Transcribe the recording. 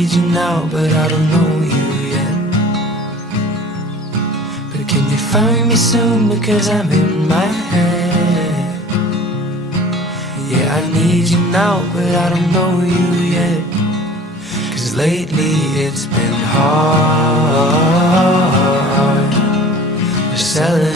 need you now, but I don't know you yet. But can you find me soon, because I'm in my head. Yeah, I need you now, but I don't know you yet. 'Cause lately it's been hard. You're selling